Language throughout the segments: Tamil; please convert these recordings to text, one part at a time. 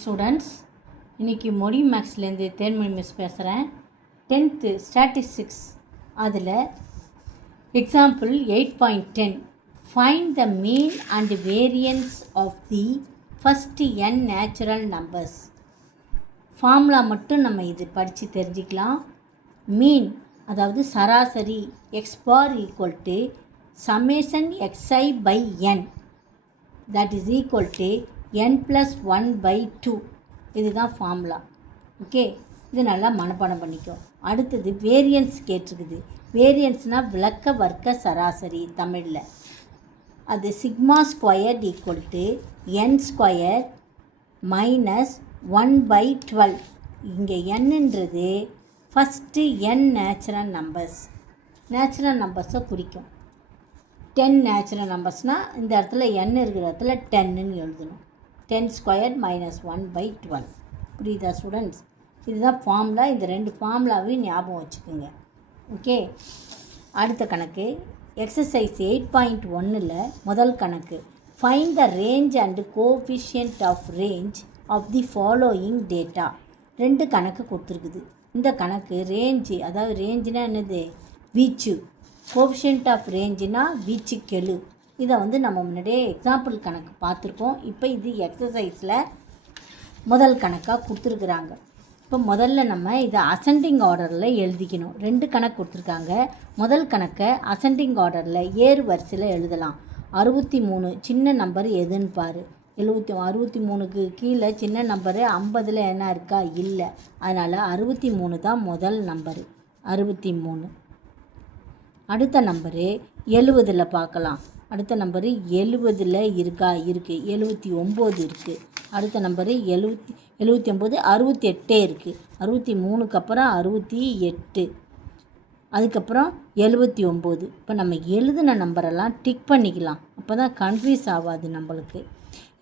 ஸ்டூடெண்ட்ஸ், இன்றைக்கி மொழி மேக்ஸ்லேருந்து தேன்மொழி மிஸ் பேசுகிறேன். 10th ஸ்டாட்டிஸ்டிக்ஸ் அதில் example 8.10 find the mean and variance of the first n natural numbers. Formula மட்டும் நம்ம இது படித்து தெரிஞ்சிக்கலாம். மீன் அதாவது சராசரி x bar equal to summation xi by n, that is equal to n + 1/2. இதுதான் ஃபார்முலா. ஓகே, இது நல்லா மனப்பாடம் பண்ணிக்கோ. அடுத்தது வேரியன்ஸ் கேட்டிருக்குது. வேரியன்ஸ்னால் விளக்க வர்க்க சராசரி தமிழில். அது sigma squared equal to n square minus 1/12. இங்கே என்னன்றது ஃபஸ்ட்டு n நேச்சுரல் நம்பர்ஸை குறிக்கும். 10 நேச்சுரல் நம்பர்ஸ்னால் இந்த இடத்துல n இருக்கிற இடத்துல 10ன்னு எழுதணும். 10 ஸ்கொயர் மைனஸ் 1/12. புரியுதா ஸ்டூடெண்ட்ஸ்? இதுதான் ஃபார்முலா. இந்த ரெண்டு ஃபார்முலாவையும் ஞாபகம் வச்சுக்கோங்க. ஓகே, அடுத்த கணக்கு எக்ஸசைஸ் 8.1ல் முதல் கணக்கு find the range and coefficient of range of the following data. ரெண்டு கணக்கு கொடுத்துருக்குது. இந்த கணக்கு ரேஞ்சு, அதாவது ரேஞ்சுனா என்னது, வீச்சு. கோஎஃபிஷியன்ட் ஆஃப் ரேஞ்சுனா வீச்சு கெழு. இதை நம்ம முன்னாடியே எக்ஸாம்பிள் கணக்கு பார்த்துருக்கோம். இப்போ இது எக்ஸசைஸில் முதல் கணக்காக கொடுத்துருக்குறாங்க. இப்போ முதல்ல நம்ம இதை அசெண்டிங் ஆர்டரில் எழுதிக்கணும். ரெண்டு கணக்கு கொடுத்துருக்காங்க. முதல் கணக்கை அசெண்டிங் ஆர்டரில் ஏறு வரிசையில் எழுதலாம். 63 சின்ன நம்பர் எதுன்னு பாரு. 63க்கு கீழே சின்ன நம்பரு 50ல் என்ன இருக்கா, இல்லை. அதனால் 63 தான் முதல் நம்பரு. 63. அடுத்த நம்பரு 70ல் பார்க்கலாம். அடுத்த நம்பரு 70ல் இருக்கா, இருக்குது. 79 இருக்குது. அடுத்த நம்பரு 79, 68 இருக்குது. 63க்கு அப்புறம் 68, அதுக்கப்புறம் 79. இப்போ நம்ம எழுதின நம்பரெல்லாம் டிக் பண்ணிக்கலாம். அப்போ தான் கன்ஃபியூஸ் ஆகாது நம்மளுக்கு.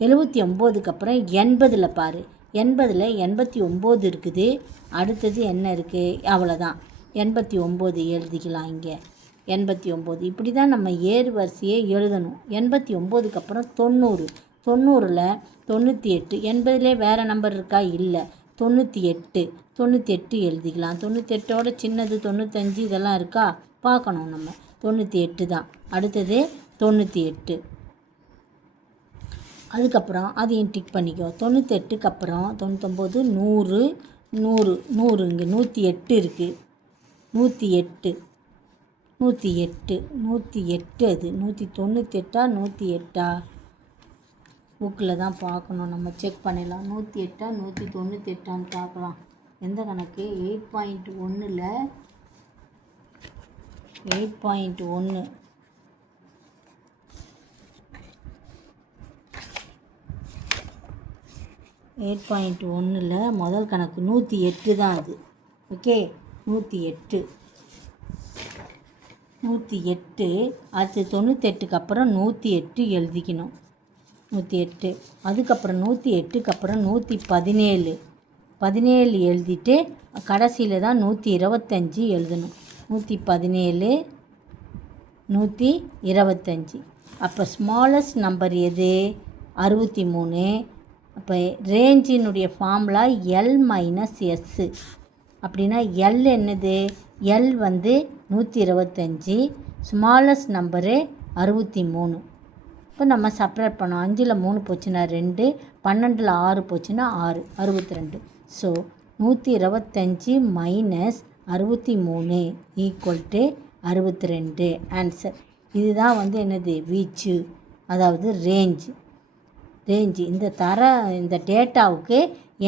79க்கு அப்புறம் 80ல் பாரு. 80ல் 89 இருக்குது. அடுத்தது என்ன இருக்குது, அவ்வளோதான். 89 எழுதிக்கலாம் இங்கே. 89. இப்படி தான் நம்ம ஏறு வரிசையை எழுதணும். 89க்கு அப்புறம் 90. 90ல் 98. 80லே வேறு நம்பர் இருக்கா, இல்லை. 98 எழுதிக்கலாம். 98ஓட சின்னது 95 இதெல்லாம் இருக்கா, பார்க்கணும் நம்ம. 98 தான். அடுத்தது 98. அதுக்கப்புறம் அதையும் டிக் பண்ணிக்கோ. 98க்கு அப்புறம் 99, 100, 100 இங்கே 108 இருக்குது. 108 அது 198 108 புக்கில் தான் பார்க்கணும். நம்ம செக் பண்ணிடலாம். 108 198 பார்க்கலாம். எந்த கணக்கு 8.1ல் 8.1 8.1ல் முதல் கணக்கு 108 தான் அது. ஓகே, 108. அடுத்து 98க்கு அப்புறம் 108 எழுதிக்கணும். 108. அதுக்கப்புறம் 108க்கு அப்புறம் 117 எழுதிட்டு கடைசியில் தான் 125 எழுதணும். 117 125. அப்போ ஸ்மாலஸ்ட் நம்பர் எது, 63. அப்போ ரேஞ்சினுடைய ஃபார்முலா L - S. அப்படின்னா L என்னது, L 125, ஸ்மாலஸ்ட் நம்பரு 63. இப்போ நம்ம செப்பரேட் பண்ணோம். 5ல் 3 போச்சுன்னா 2, 12ல் 6 போச்சுன்னா 6, 62. So 125 - 63 = 62 answer. இதுதான் என்னது, வீச்சு, அதாவது ரேஞ்சு. இந்த டேட்டாவுக்கு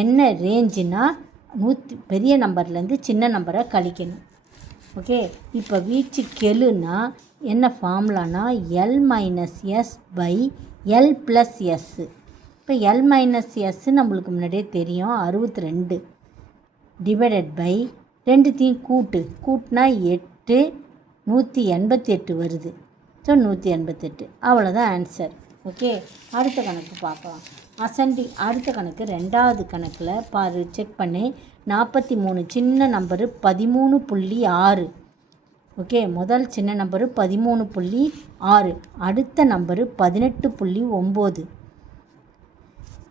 என்ன ரேஞ்சுனா பெரிய நம்பர்லேருந்து சின்ன நம்பரை கழிக்கணும். ஓகே, இப்போ வீச்சு கெழுனா என்ன ஃபார்முலானா L - S by L + S. இப்போ L - S நம்மளுக்கு முன்னாடியே தெரியும். 62 டிவைடட் பை 2த்தையும் கூட்டினா 8, 188 வருது. ஸோ 188, அவ்வளோதான் ஆன்சர். ஓகே, அடுத்த கணக்கு பார்க்கலாம். அடுத்த கணக்கு ரெண்டாவது கணக்கில் பாரு, செக் பண்ணி. 43 சின்ன நம்பரு 13.6. ஓகே, முதல் சின்ன நம்பரு 13.6. அடுத்த நம்பரு 18.9.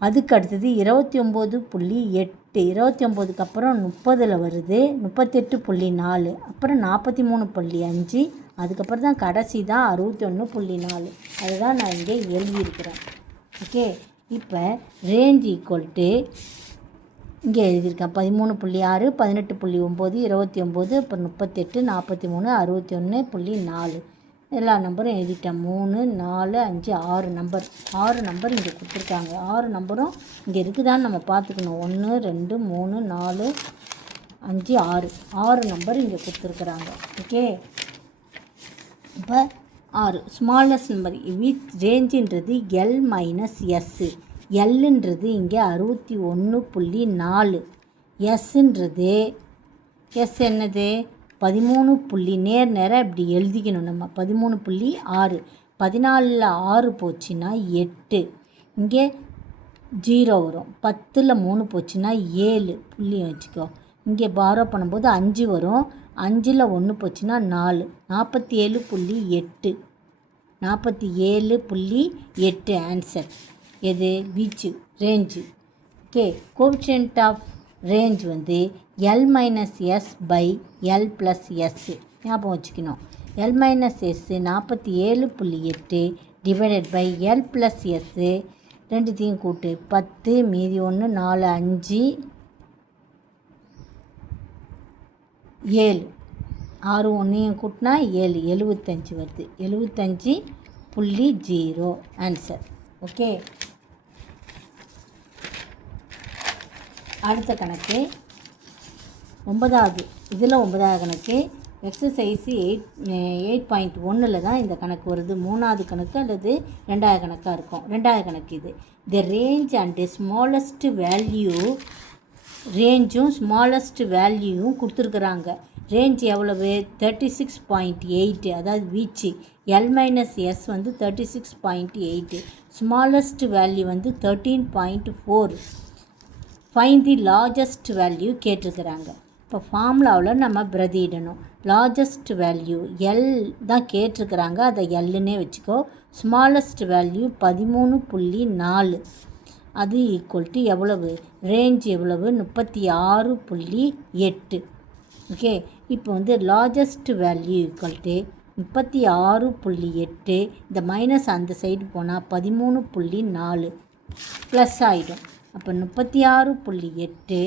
அதுக்கு அடுத்தது 29.8. 29க்கு அப்புறம் 30 வருது, 38.4, அப்புறம் 43.5, அதுக்கப்புறம் தான் கடைசி தான் 61.4. அதுதான் நான் இங்கே எழுதியிருக்கிறேன். ஓகே, இப்போ ரேஞ்ச் ஈக்குவல் டு இங்கே எழுதியிருக்கேன் 13.6, 18.9, 29, அப்புறம் 38, 43, 61.4. எல்லா நம்பரும் எழுதிட்டேன். 3, 4, 5, 6 நம்பர் இங்கே கொடுத்துருக்காங்க. 6 நம்பரும் இங்கே இருக்குதான்னு நம்ம பார்த்துக்கணும். 1, 2, 3, 4, 5, 6 நம்பர் இங்கே கொடுத்துருக்குறாங்க. ஓகே, இப்போ 6 ஸ்மாலஸ்ட் நம்பர் வித் ரேஞ்சுன்றது L - S. எல்லுன்றது இங்கே 61.4. எஸ்ன்றது என்னது 13 நேராக இப்படி எழுதிக்கணும் நம்ம. 13.6. 14ல் 6 போச்சுன்னா 8, இங்கே 0 வரும். 10ல் 3 போச்சுன்னா 7 புள்ளி வச்சுக்கோ. இங்கே பாரோ பண்ணும்போது 5 வரும். 5ல் 1 போச்சுன்னா 4. 47.8. 47.8 ஆன்சர். எது வீச்சு range. Okay, coefficient of range வந்து L - S by L + S ஞாபகம் வச்சுக்கணும். L - S 47.8 divided by L + S ரெண்டுத்தையும் கூட்டு 10, மீதி 1, 4, 5, 7, 6 1 கூட்டினா 7, 75 வருது. 75.0 ஆன்சர். ஓகே, அடுத்த கணக்கு 9வது. இதில் 9வது கணக்கு எக்ஸசைஸு 8.1 தான் இந்த கணக்கு வருது. 3வது கணக்கு அல்லது 2வது கணக்காக இருக்கும். 2வது கணக்கு இது. The range and smallest value, ரேஞ்சும் ஸ்மாலஸ்ட் வேல்யூவும் கொடுத்துருக்குறாங்க. ரேஞ்ச் எவ்வளவு 36.8, அதாவது வீச்சு. L - S வந்து 36.8, ஸ்மாலஸ்ட் வேல்யூ வந்து 13.4. ஃபைண்ட் தி லார்ஜஸ்ட் வேல்யூ கேட்டிருக்கிறாங்க. இப்போ ஃபார்முலாவில் நம்ம பிரதியிடணும். லார்ஜஸ்ட் வேல்யூ எல் தான் கேட்டிருக்கிறாங்க, அதை எல்லுன்னே வச்சுக்கோ. ஸ்மாலஸ்ட் வேல்யூ 13.4, அது ஈக்குவல் டு எவ்வளவு, ரேஞ்ச் எவ்வளவு 36.8. ஓகே, இப்போ வந்து லார்ஜஸ்ட் வேல்யூ ஈக்குவல் டு 36.8. இந்த மைனஸ் அந்த சைடு போனால் 13.4 ப்ளஸ் ஆகிடும். அப்போ 36.8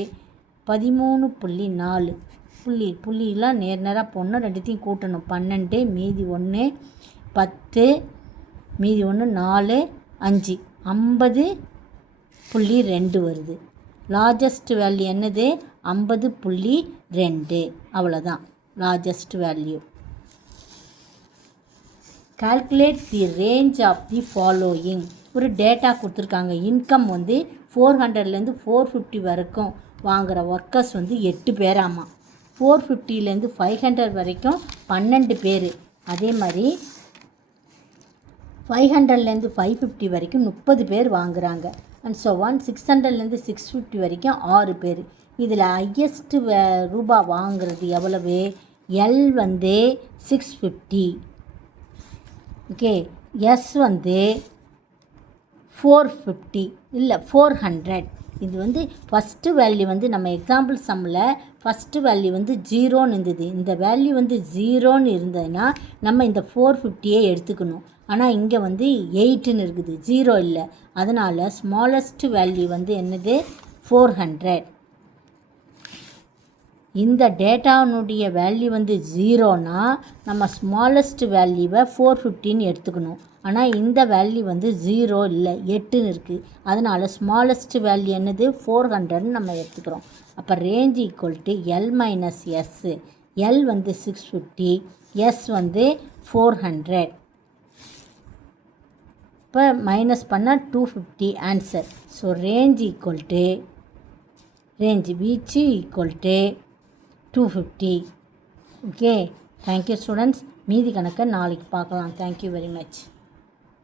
13.4 புள்ளிலாம் நேராக போடணும். ரெண்டுத்தையும் கூட்டணும். 12, மீதி 1, 10, மீதி 1, 4, 5, 50.2 வருது. லார்ஜஸ்ட் வேல்யூ என்னது 50.2. அவ்வளோதான் largest value. Calculate the range of the following. ஒரு டேட்டா கொடுத்துருக்காங்க. இன்கம் வந்து 400லேருந்து 450 வரைக்கும் வாங்குகிற ஒர்க்கர்ஸ் வந்து 8 பேராமா. 450லேருந்து 500 வரைக்கும் 12 பேர். அதே மாதிரி 500லேருந்து 550 வரைக்கும் 30 பேர் வாங்குகிறாங்க. அண்ட் ஸோ 600லேருந்து 650 வரைக்கும் 6 பேர். இதில் ஹையஸ்ட்டு ரூபா வாங்குறது எவ்வளவு, எல் வந்து 650. ஓகே, எஸ் வந்து 450 இல்லை 400. இது வந்து ஃபஸ்ட்டு வேல்யூ வந்து நம்ம எக்ஸாம்பிள் சம்மில் ஃபஸ்ட்டு வேல்யூ வந்து 0ன்னு இருந்தது. இந்த வேல்யூ வந்து 0ன்னு இருந்ததுன்னா நம்ம இந்த 450 எடுத்துக்கணும். ஆனால் இங்கே வந்து 8ன்னு இருக்குது, 0 இல்லை. அதனால் ஸ்மாலஸ்ட் வேல்யூ வந்து என்னது 400. இந்த டேட்டாவுடைய வேல்யூ வந்து 0னா நம்ம ஸ்மாலஸ்ட் வேல்யூவை 450ன்னு எடுத்துக்கணும். ஆனால் இந்த வேல்யூ வந்து 0 இல்லை, 8ன்னு இருக்குது. அதனால் ஸ்மாலஸ்ட் வேல்யூ என்னது 400ன்னு நம்ம எடுத்துக்கிறோம். அப்போ range equal to L - S. L வந்து 650, எஸ் வந்து 400. இப்போ மைனஸ் பண்ணால் 250 answer. So range equal to வீச்சு equal to 250. Okay, thank you students. மீதி கணக்கை நாளைக்கு பார்க்கலாம். Thank you very much.